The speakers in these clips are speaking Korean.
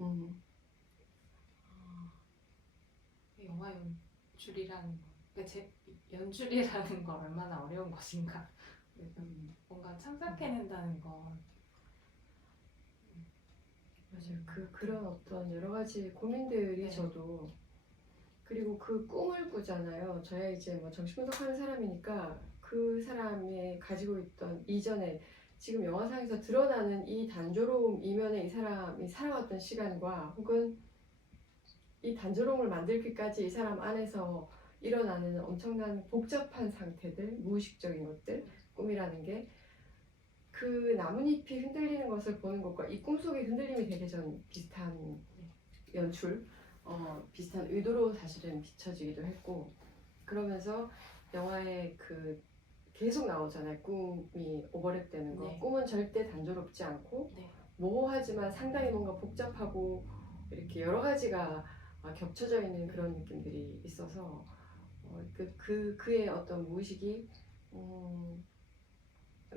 음. 영화 연출이라는 거, 그러니까 연출이라는 거 얼마나 어려운 것인가. 뭔가 창작해낸다는 거. 맞아요. 그런 어떤 여러 가지 고민들이 네. 저도 그리고 그 꿈을 꾸잖아요. 저야 이제 뭐 정신분석하는 사람이니까 그 사람이 가지고 있던 이전에 지금 영화상에서 드러나는 이 단조로움 이면에 이 사람이 살아왔던 시간과 혹은 이 단조로움을 만들기까지 이 사람 안에서 일어나는 엄청난 복잡한 상태들, 무의식적인 것들, 꿈이라는 게 그 나뭇잎이 흔들리는 것을 보는 것과 이 꿈속의 흔들림이 되게 전 비슷한 연출, 비슷한 의도로 사실은 비춰지기도 했고 그러면서 영화에 그 계속 나오잖아요. 꿈이 오버랩되는 거. 네. 꿈은 절대 단조롭지 않고 네. 모호하지만 상당히 뭔가 복잡하고 이렇게 여러 가지가 겹쳐져 있는 그런 느낌들이 있어서 그의 어떤 무의식이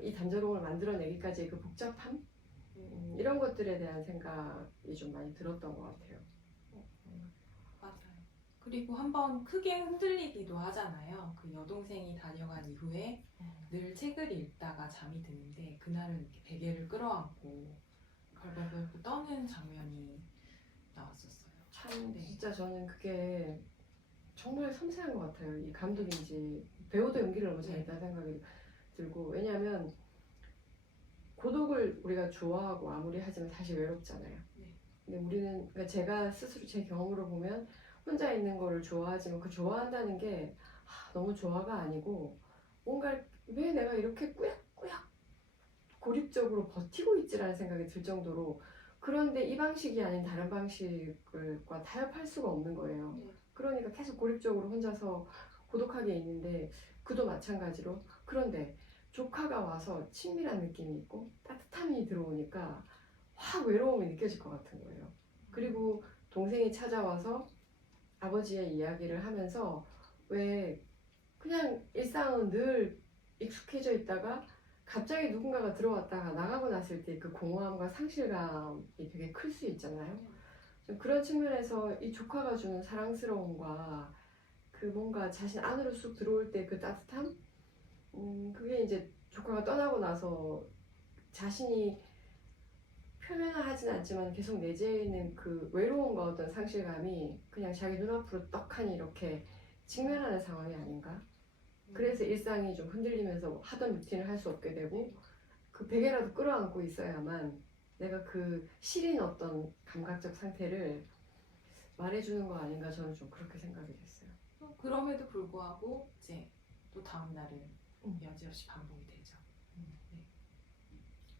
이 단조로움을 만들어내기까지의 그 복잡함 이런 것들에 대한 생각이 좀 많이 들었던 것 같아요. 맞아요. 그리고 한번 크게 흔들리기도 하잖아요. 그 여동생이 다녀간 이후에 늘 책을 읽다가 잠이 드는데 그날은 이렇게 베개를 끌어안고 벌벌벌 떠는 장면이 나왔었어요. 참 네. 진짜 저는 그게 정말 섬세한 것 같아요. 이 감독인지 배우도 연기를 너무 잘했다는 생각이 들고 왜냐하면 고독을 우리가 좋아하고 아무리 하지만 사실 외롭잖아요. 네. 근데 우리는 그러니까 제가 스스로 제 경험으로 보면 혼자 있는 거를 좋아하지만 그 좋아한다는 게 너무 좋아가 아니고 뭔가 왜 내가 이렇게 꾸역꾸역 고립적으로 버티고 있지라는 생각이 들 정도로 그런데 이 방식이 아닌 다른 방식과 타협할 수가 없는 거예요. 그러니까 계속 고립적으로 혼자서 고독하게 있는데 그도 마찬가지로 그런데 조카가 와서 친밀한 느낌이 있고 따뜻함이 들어오니까 확 외로움이 느껴질 것 같은 거예요. 그리고 동생이 찾아와서 아버지의 이야기를 하면서 왜 그냥 일상은 늘 익숙해져 있다가 갑자기 누군가가 들어왔다가 나가고 났을 때 그 공허함과 상실감이 되게 클 수 있잖아요. 좀 그런 측면에서 이 조카가 주는 사랑스러움과 그 뭔가 자신 안으로 쑥 들어올 때 그 따뜻함? 그게 이제 조카가 떠나고 나서 자신이 표면을 하진 않지만 계속 내재해 있는 그 외로움과 어떤 상실감이 그냥 자기 눈앞으로 떡하니 이렇게 직면하는 상황이 아닌가? 그래서 일상이 좀 흔들리면서 하던 루틴을 할 수 없게 되고 그 베개라도 끌어안고 있어야만 내가 그 시린 어떤 감각적 상태를 말해주는 거 아닌가 저는 좀 그렇게 생각이 됐어요. 그럼에도 불구하고 이제 또 다음 날은 여지없이 반복이 되죠. 네.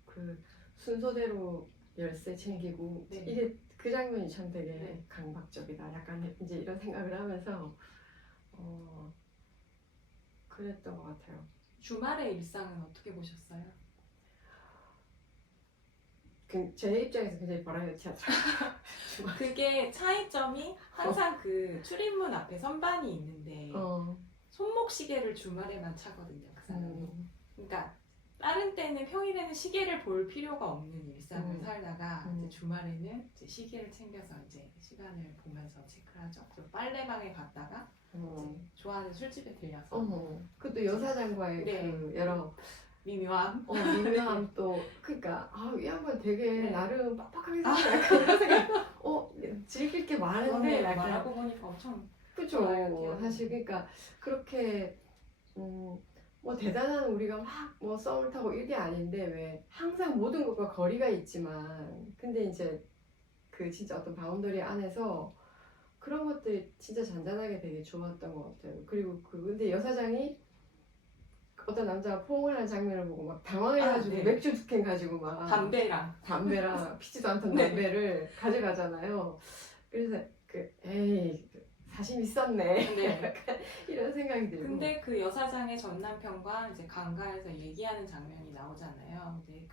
그 순서대로 열쇠 챙기고 네. 이게 그 장면이 참 되게 네. 강박적이다. 약간 이제 이런 생각을 하면서 그랬던 것 같아요. 주말의 일상은 어떻게 보셨어요? 제 입장에서 굉장히 버라이어티하더라고요. 그게 차이점이 항상 그 출입문 앞에 선반이 있는데 손목 시계를 주말에만 차거든요. 그 사람이. 그러니까 다른 때는 평일에는 시계를 볼 필요가 없는 일상을 살다가 이제 주말에는 이제 시계를 챙겨서 이제 시간을 보면서 체크하죠. 또 빨래방에 갔다가 이제 좋아하는 술집에 들려서 그것도 여사장과의 네. 그 여러 미묘함. 미묘함 또 그러니까 이 양반 되게 나름 빡빡하게 살아 약간 이런 생각 즐길 게 많은데 약간 말하고 보니까 엄청 그죠. 사실 그러니까 그렇게 뭐 대단한 우리가 막 뭐 썸을 타고 이게 아닌데 왜 항상 모든 것과 거리가 있지만 근데 이제 그 진짜 어떤 바운더리 안에서 그런 것들이 진짜 잔잔하게 되게 좋았던 것 같아요. 그리고 근데 여사장이 어떤 남자가 포옹을 한 장면을 보고 막 당황해가지고 네. 맥주 두 캔 가지고 막 담배랑 피지도 않던 담배를 가져가잖아요. 그래서 에이 사심 있었네. 네. 이런 생각이 들고. 근데 그 여사장의 전 남편과 이제 강가에서 얘기하는 장면이 나오잖아요. 근데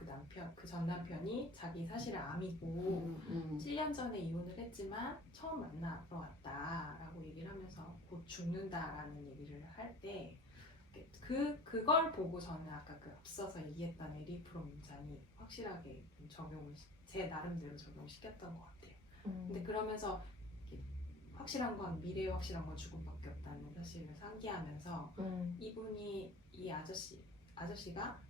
그 전 남편이 자기 사실은 암이고 7년 전에 이혼을 했지만 처음 만나러 왔다라고 얘기를 하면서 곧 죽는다라는 얘기를 할 때 그걸 보고 저는 아까 그 앞서서 얘기했던 에리 프롬 문장이 확실하게 제 나름대로 적용시켰던 것 같아요. 근데 그러면서 확실한 건 미래에 확실한 건 죽음밖에 없다는 사실을 상기하면서 이분이 이 아저씨가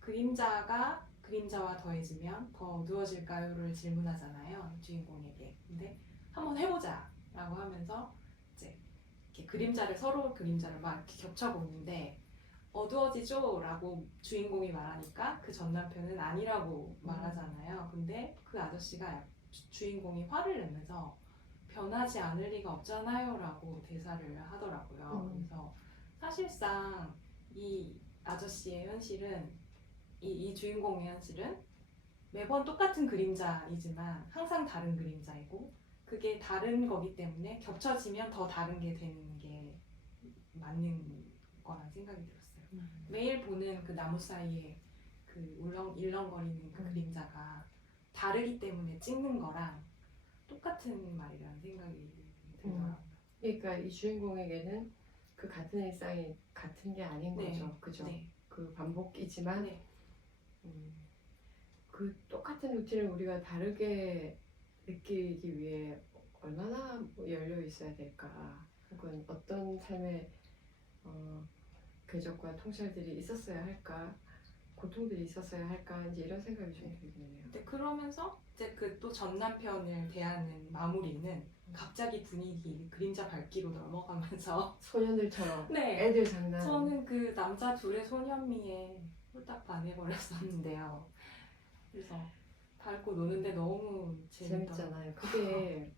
그림자와 더해지면 더 어두워질까요를 질문하잖아요, 주인공에게. 근데 한번 해보자라고 하면서 이제 이렇게 서로 그림자를 막 이렇게 겹쳐보는데 어두워지죠라고 주인공이 말하니까 그 전 남편은 아니라고 말하잖아요. 근데 그 아저씨가 주인공이 화를 내면서 변하지 않을 리가 없잖아요라고 대사를 하더라고요. 그래서 사실상 이 아저씨의 현실은 이 주인공의 현실은 매번 똑같은 그림자이지만 항상 다른 그림자이고 그게 다른 거기 때문에 겹쳐지면 더 다른 게 되는 게 맞는 거란 생각이 들었어요. 매일 보는 그 나무 사이에 그 일렁거리는 그 그림자가 다르기 때문에 찍는 거랑 똑같은 말이라는 생각이 들더라고요. 그러니까 이 주인공에게는 그 같은 일상이 같은 게 아닌 거죠. 그죠? 네. 그 반복이지만 그 똑같은 루틴을 우리가 다르게 느끼기 위해 얼마나 열려 있어야 될까, 혹은 어떤 삶의 궤적과 통찰들이 있었어야 할까, 고통들이 있었어야 할까, 이제 이런 생각이 좀 들긴 해요. 네, 그러면서 이제 그 또 전 남편을 대하는 마무리는 갑자기 분위기 그림자 밝기로 넘어가면서 소년들처럼 네, 애들 장난. 저는 그 남자 둘의 소년미에 홀딱 반해버렸었는데요. 그래서 밝고 노는데 너무 재밌잖아요. 그게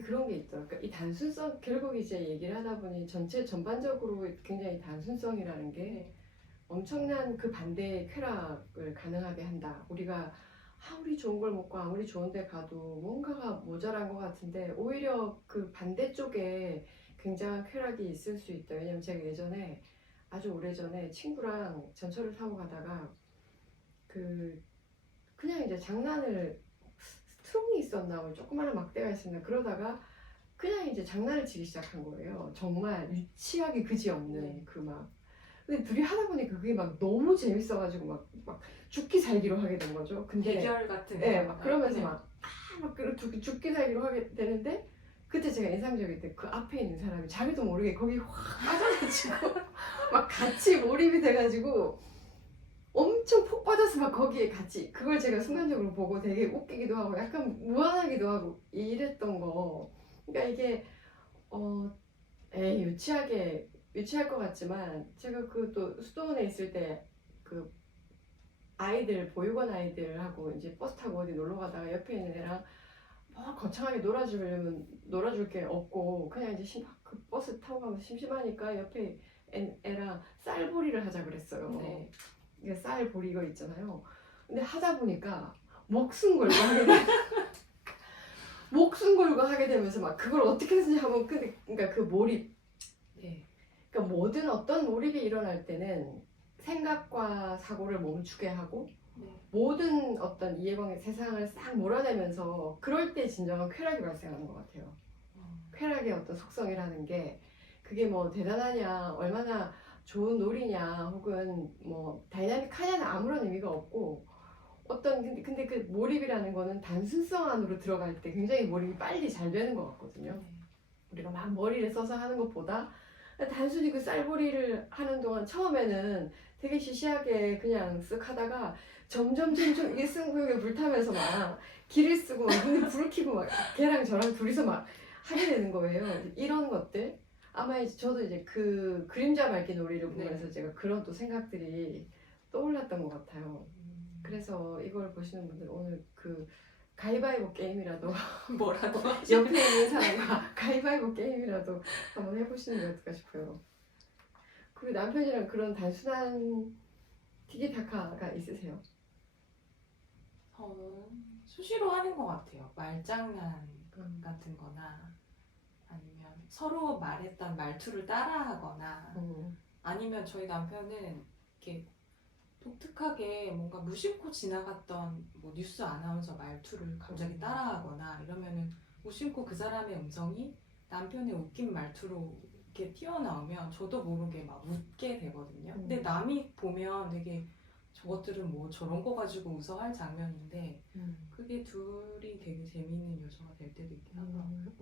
그런 게 있더라고요. 그러니까 이 단순성, 결국 이제 얘기를 하다 보니 전반적으로 굉장히 단순성이라는 게 엄청난 그 반대의 쾌락을 가능하게 한다. 우리 좋은 걸 먹고 아무리 좋은 데 가도 뭔가가 모자란 것 같은데 오히려 그 반대쪽에 굉장한 쾌락이 있을 수 있다. 왜냐면 제가 예전에 아주 오래전에 친구랑 전철을 타고 가다가 그냥 이제 장난을, 트럭이 있었나 뭐 조그마한 막대가 있었나 그러다가 그냥 이제 장난을 치기 시작한 거예요. 정말 유치하게 그지없는 근데 둘이 하다 보니 그게 막 너무 재밌어가지고 막 죽기 살기로 하게 된 거죠. 근데 대결 같은 네, 막 그러면서 막 죽기 살기로 하게 되는데, 그때 제가 인상적이었던 그 앞에 있는 사람이 자기도 모르게 거기 확 빠져가지고 막 같이 몰입이 돼가지고 엄청 푹 빠져서 막 거기에 같이, 그걸 제가 순간적으로 보고 되게 웃기기도 하고 약간 무한하기도 하고 이랬던 거. 그러니까 이게 유치할 것 같지만, 제가 그 또 수도원에 있을 때 그 보육원 아이들하고 이제 버스 타고 어디 놀러 가다가 옆에 있는 애랑 뭐 거창하게 놀아줄 게 없고 그냥 이제 그 버스 타고 가면서 심심하니까 옆에 애랑 쌀보리를 하자 그랬어요. 네. 이게 쌀보리 이거 있잖아요. 근데 하다 보니까 목숨 걸고 하게 되면서 막 그걸 어떻게 했는지 하면 그러니까 그 몰입. 네. 그러니까 어떤 몰입이 일어날 때는 생각과 사고를 멈추게 하고 모든 어떤 이해관계 세상을 싹 몰아내면서 그럴 때 진정한 쾌락이 발생하는 것 같아요. 쾌락의 어떤 속성이라는 게 그게 뭐 대단하냐, 얼마나 좋은 놀이냐, 혹은 뭐 다이나믹하냐는 아무런 의미가 없고, 근데 그 몰입이라는 거는 단순성 안으로 들어갈 때 굉장히 몰입이 빨리 잘 되는 것 같거든요. 우리가 막 머리를 써서 하는 것보다 단순히 그 쌀보리를 하는 동안 처음에는 되게 시시하게 그냥 쓱 하다가 점점 이게 승부욕에 불타면서 막 기를 쓰고 막 눈에 불을 켜고 막 걔랑 저랑 둘이서 막 하게 되는 거예요. 이런 것들 아마 이제 저도 이제 그 그림자 밝기 놀이를 보면서 제가 그런 또 생각들이 떠올랐던 것 같아요. 그래서 이걸 보시는 분들 오늘 그 가위바위보 게임이라도 뭐라도 옆에 있는 사람과 가위바위보 게임이라도 한번 해보시는 게 어떨까 싶어요. 그리고 남편이랑 그런 단순한 티키타카가 있으세요? 수시로 하는 것 같아요. 말장난 같은 거나 아니면 서로 말했던 말투를 따라하거나 아니면 저희 남편은 이렇게 독특하게 뭔가 무심코 지나갔던 뭐 뉴스 아나운서 말투를 갑자기 따라하거나 이러면은 무심코 그 사람의 음성이 남편의 웃긴 말투로 이렇게 튀어나오면 저도 모르게 막 웃게 되거든요. 근데 남이 보면 되게 저것들은 뭐 저런 거 가지고 웃어 할 장면인데 그게 둘이 되게 재미있는 요소가 될 때도 있긴 하더라고요.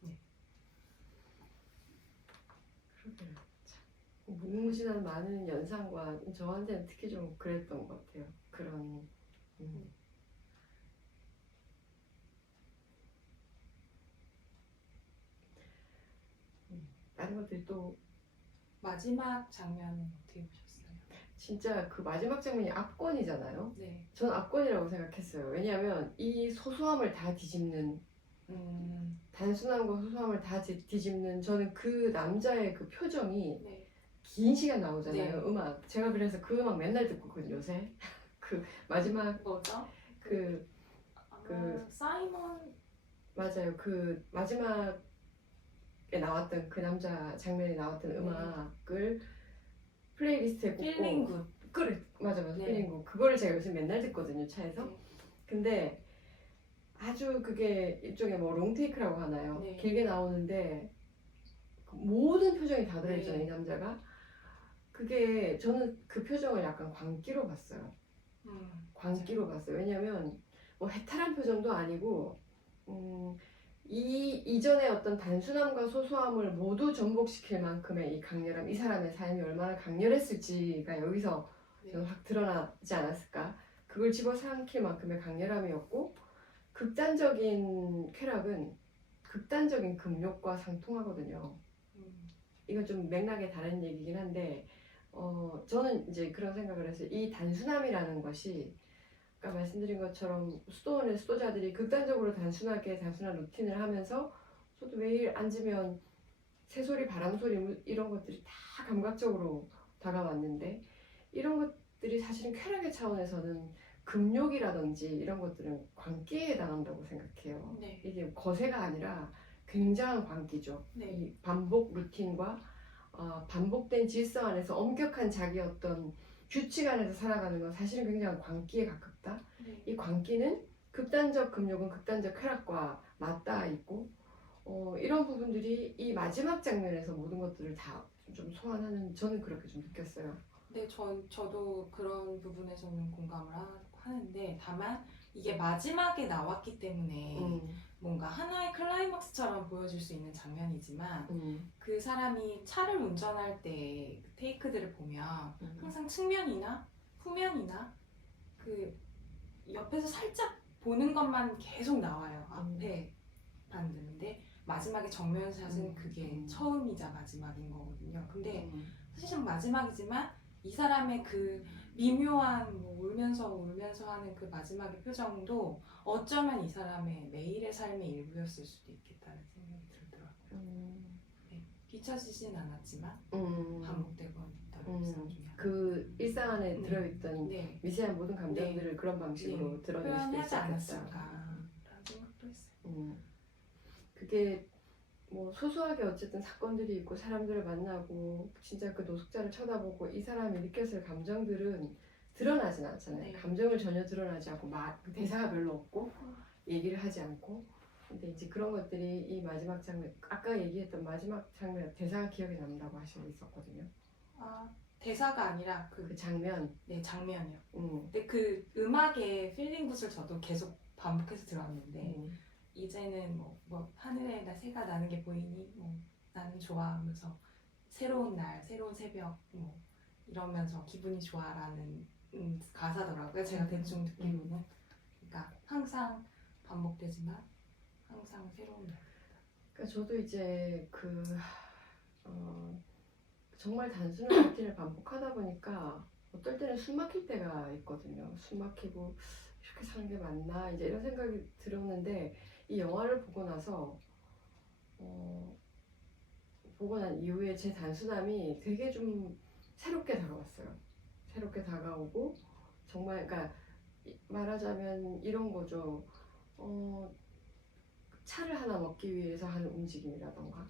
네. 그러게요. 참, 무궁무진한 많은 연상과 저한테는 특히 좀 그랬던 것 같아요. 그런 다른 것들이 또 마지막 장면은 어떻게 보셨어요? 진짜 그 마지막 장면이 압권이잖아요. 네. 전 압권이라고 생각했어요. 왜냐하면 이 소소함을 다 뒤집는 단순함과 소소함을 다 뒤집는 저는 그 남자의 그 표정이 네. 긴 시간 나오잖아요. 네. 음악 제가 그래서 그 음악 맨날 듣고 있거든요 요새. 그 마지막 뭐죠? 그 사이먼 맞아요. 그 마지막에 나왔던 그 남자 장면에 나왔던 음악을 플레이리스트에 꽂고 필링 굿. 그래 맞아 네. 필링 굿 그거를 제가 요새 맨날 듣거든요 차에서. 네. 근데 아주 그게 일종의 뭐 롱테이크라고 하나요? 네. 길게 나오는데 그 모든 표정이 다 들어있잖아요. 네. 이 남자가. 그게 저는 그 표정을 약간 광기로 봤어요. 광기로 봤어요. 왜냐면 뭐 해탈한 표정도 아니고 이전의 어떤 단순함과 소소함을 모두 전복시킬 만큼의 이 강렬함, 이 사람의 삶이 얼마나 강렬했을지가 여기서 네. 저는 확 드러나지 않았을까. 그걸 집어삼킬 만큼의 강렬함이었고 극단적인 쾌락은 극단적인 금욕과 상통하거든요. 이건 좀 맥락이 다른 얘기긴 한데 저는 이제 그런 생각을 했어요. 이 단순함이라는 것이 아까 말씀드린 것처럼 수도원의 수도자들이 극단적으로 단순하게 단순한 루틴을 하면서 저도 매일 앉으면 새소리, 바람소리 이런 것들이 다 감각적으로 다가왔는데 이런 것들이 사실은 쾌락의 차원에서는 금욕이라든지 이런 것들은 광기에 해당한다고 생각해요. 네. 이게 거세가 아니라 굉장한 광기죠. 네. 이 반복 루틴과 반복된 질서 안에서 엄격한 자기 어떤 규칙 안에서 살아가는 건 사실은 굉장히 광기에 가깝다. 네. 이 광기는 극단적 금욕은 극단적 쾌락과 맞닿아 있고 이런 부분들이 이 마지막 장면에서 모든 것들을 다 좀 소환하는 저는 그렇게 좀 느꼈어요. 네, 저도 그런 부분에서는 공감을 하는데 다만 이게 마지막에 나왔기 때문에 뭔가 하나의 클라이막스처럼 보여줄 수 있는 장면이지만 그 사람이 차를 운전할 때 그 테이크들을 보면 항상 측면이나 후면이나 그 옆에서 살짝 보는 것만 계속 나와요. 앞에 반드인데 마지막에 정면샷은 그게 처음이자 마지막인 거거든요. 근데 사실은 마지막이지만 이 사람의 그 미묘한 뭐 울면서 하는 그 마지막의 표정도 어쩌면 이 사람의 매일의 삶의 일부였을 수도 있겠다는 생각이 들더라고요. 네, 비춰지진 않았지만 반복되고 있던 일상 중에 그 일상 안에 들어있던 네. 미세한 모든 감정들을 그런 방식으로 드러낼 수도 표현하지 있었겠다. 않았을까라는 생각도 했어요. 그게 뭐 소소하게 어쨌든 사건들이 있고 사람들을 만나고 진짜 그 노숙자를 쳐다보고 이 사람이 느꼈을 감정들은 드러나진 않잖아요. 네. 감정을 전혀 드러나지 않고 대사가 별로 없고 얘기를 하지 않고 근데 이제 그런 것들이 이 마지막 장면 아까 얘기했던 마지막 장면 대사가 기억에 남는다고 하시고 있었거든요. 대사가 아니라 그 장면. 네, 장면이요. 근데 그 음악의 필링 굿을 저도 계속 반복해서 들었는데 이제는 뭐 하늘에 새가 나는 게 보이니 뭐 나는 좋아 하면서 새로운 날, 새로운 새벽 뭐 이러면서 기분이 좋아라는 가사더라고요. 제가 대충 듣기로는. 그러니까 항상 반복되지만 항상 새로운 날. 그러니까 저도 이제 정말 단순한 루틴을 반복하다 보니까 어떨 때는 숨 막힐 때가 있거든요. 숨 막히고 이렇게 사는 게 맞나 이제 이런 생각이 들었는데 이 영화를 보고 나서 보고 난 이후에 제 단순함이 되게 좀 새롭게 다가왔어요. 새롭게 다가오고 정말 그러니까 말하자면 이런 거죠. 차를 하나 먹기 위해서 하는 움직임이라던가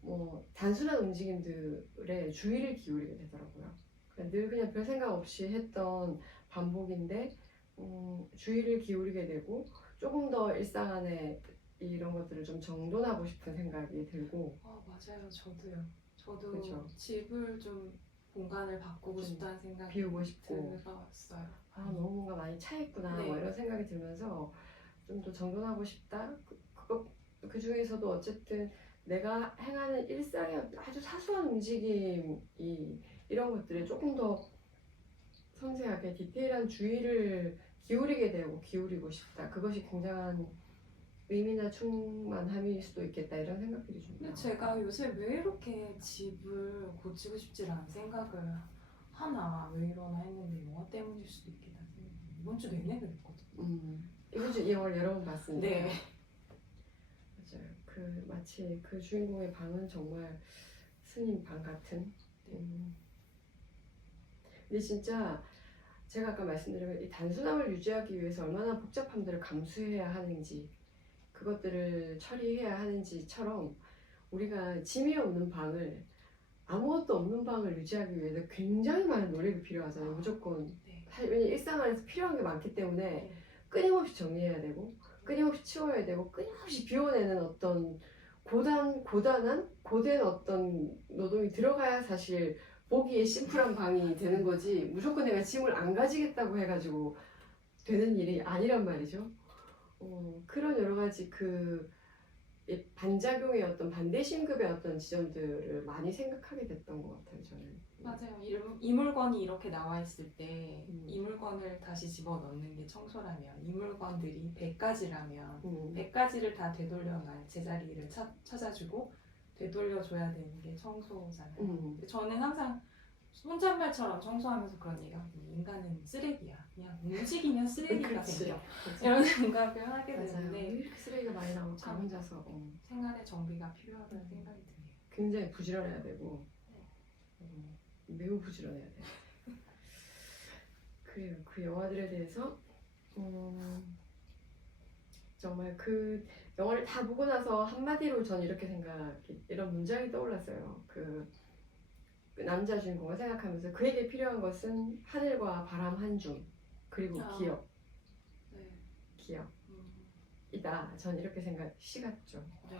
뭐 단순한 움직임들에 주의를 기울이게 되더라고요. 늘 그냥 별 생각 없이 했던 반복인데 주의를 기울이게 되고 조금 더 일상 안에 이런 것들을 좀 정돈하고 싶은 생각이 들고 맞아요. 저도요. 저도 그렇죠. 집을 좀 공간을 바꾸고 좀 싶다는 생각이 비우고 싶고. 들었어요. 아, 너무 뭔가 많이 차있구나 네. 뭐 이런 생각이 들면서 좀 더 정돈하고 싶다. 그 중에서도 어쨌든 내가 행하는 일상의 아주 사소한 움직임 이런 것들에 조금 더 섬세하게 디테일한 주의를 기울이게 되고 기울이고 싶다. 그것이 굉장한 의미나 충만함일 수도 있겠다 이런 생각들이 좀 근데 나요. 제가 요새 왜 이렇게 집을 고치고 싶지 않은 생각을 하나 왜 이러나 했는데 영화 때문일 수도 있겠다는 생각이 이번 주 내내 그랬거든요. 이번 주 이 영화를 여러 번 봤습니다. 네. 맞아요. 마치 그 주인공의 방은 정말 스님 방 같은. 근데 진짜 제가 아까 말씀드린 이 단순함을 유지하기 위해서 얼마나 복잡함들을 감수해야 하는지 그것들을 처리해야 하는지처럼 우리가 짐이 없는 방을 아무것도 없는 방을 유지하기 위해서 굉장히 많은 노력이 필요하잖아요. 무조건. 네. 사실 왜냐면 일상 안에서 필요한 게 많기 때문에 네. 끊임없이 정리해야 되고 끊임없이 치워야 되고 끊임없이 비워내는 어떤 고된 어떤 노동이 들어가야 사실 보기에 심플한 방이 되는 거지 무조건 내가 짐을 안 가지겠다고 해가지고 되는 일이 아니란 말이죠. 그런 여러 가지 이 반작용의 어떤 반대 심급의 어떤 지점들을 많이 생각하게 됐던 것 같아요, 저는. 맞아요. 이 물건이 이렇게 나와 있을 때 이 음. 물건을 다시 집어넣는 게 청소라면 이 물건들이 100가지라면 100 100가지를 다 되돌려갈 제자리를 찾아주고 되돌려줘야 되는 게 청소잖아요. 저는 항상 혼잣말처럼 청소하면서 그런 얘기하거든요. 인간은 쓰레기야. 그냥 움직이면 쓰레기가 그치. 생겨. 그치. 이런 생각을 하게 맞아요. 왜 되는데 이렇게 쓰레기가 많이 나올까 참. 혼자서 생활의 정비가 필요하다는 생각이 드네요. 굉장히 부지런해야 되고 네. 매우 부지런해야 돼요. 그래요. 그 영화들에 대해서 정말 그 영화를 다 보고 나서 한마디로 전 이렇게 이런 문장이 떠올랐어요. 그 남자 주인공을 생각하면서 그에게 필요한 것은 하늘과 바람 한 줌 그리고 기억. 네. 기억이다. 전 이렇게 시 같죠. 네.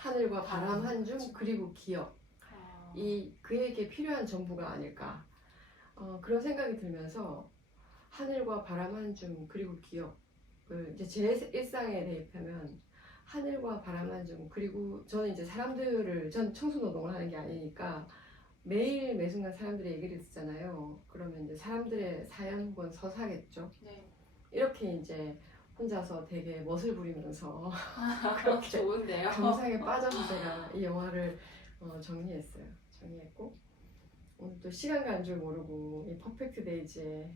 하늘과 바람 한 줌 그리고 기억. 그에게 필요한 전부가 아닐까. 그런 생각이 들면서 하늘과 바람 한 줌 그리고 기억을 이제 제 일상에 대입하면 하늘과 바람 한 줌 그리고 저는 이제 전 청소 노동을 하는 게 아니니까 매일 매 순간 사람들의 얘기를 듣잖아요. 그러면 이제 사람들의 사연 혹은 서사겠죠. 네. 이렇게 이제 혼자서 되게 멋을 부리면서 그렇게 좋은데요. 감상에 빠져서 제가 이 영화를 정리했고 오늘 또 시간 간 줄 모르고 이 퍼펙트 데이즈의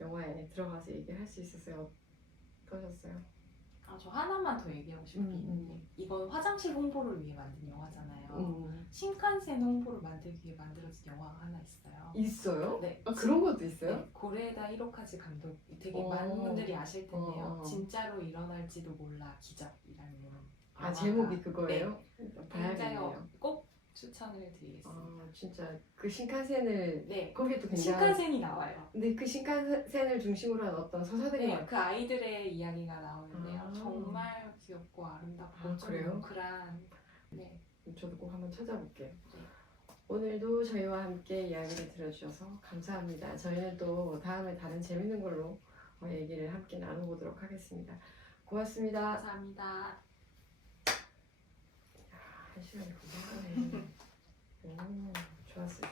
영화에 들어가서 얘기할 수 있었어요. 어떠셨어요? 저 하나만 더 얘기하고 싶은 게 있는데 이건 화장실 홍보를 위해 만든 영화잖아요. 신칸센 홍보를 만들기 위해 만들어진 영화가 하나 있어요. 있어요? 네. 그런 것도 있어요? 네, 고레에다 히로카즈 감독 되게 많은 분들이 아실 텐데요. 진짜로 일어날지도 몰라 기적이라는 영화가 제목이 그거예요? 굉장히 봐야겠네요. 꼭 추천을 드리겠습니다. 진짜 그 신칸센을 네. 거기에 또 굉장히 신칸센이 나와요. 근데 그 신칸센을 중심으로 한 어떤 서사들이 네, 그 아이들의 이야기가 나오는데요. 아. 정말 귀엽고 아름답고 좀 그래요? 뭉클한. 네. 저도 꼭 한번 찾아볼게요. 네. 오늘도 저희와 함께 이야기를 들어주셔서 감사합니다. 저희는 또 다음에 다른 재밌는 걸로 얘기를 함께 나눠보도록 하겠습니다. 고맙습니다. 감사합니다. 한 시간이 금방 가네. 좋았어요.